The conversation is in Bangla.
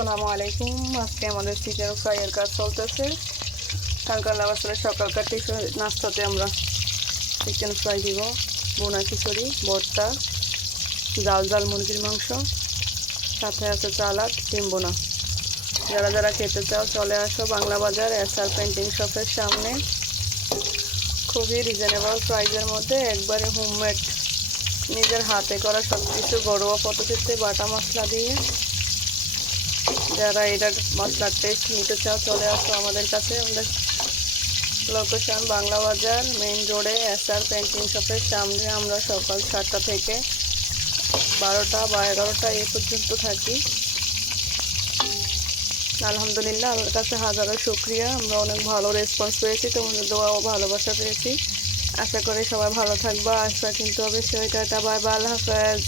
আসসালামু আলাইকুম। আজকে আমাদের চিকেন ফ্রাইয়ের কাজ চলতেছে। কালকার লাবাসের সকালকার টিফিন নাস্তাতে আমরা চিকেন ফ্রাই দিব, বোনা খিচুড়ি, ভর্তা, জাল জাল মুরগির মাংস, সাথে আছে চালাদ, ডিম বোনা। যারা যারা খেতে চাও চলে আসো বাংলা বাজার SR পেন্টিং শপের সামনে। খুবই রিজনেবল প্রাইসের মধ্যে একবারে হোমমেড, নিজের হাতে করা সব কিছু ঘরোয়া পদ্ধতিতে বাটা মশলা দিয়ে। যারা এটার মশলার টেস্ট নিতে চাও চলে আসো আমাদের কাছে। আমাদের লোকেশন বাংলা বাজার মেইন রোডে SR পেন্টিং শপের সামনে। আমরা সকাল 7টা থেকে 12টা বা 11টা এই পর্যন্ত থাকি। আলহামদুলিল্লাহ, আল্লাহর কাছে হাজারো শুকরিয়া। আমরা অনেক ভালো রেসপন্স পেয়েছি, তোমাদের দোয়া ও ভালোবাসা পেয়েছি। আশা করি সবাই ভালো থাকবা। আশা কিন্তু অবশ্যই। টাটা, বাই বাই, আল্লাহ হাফেজ।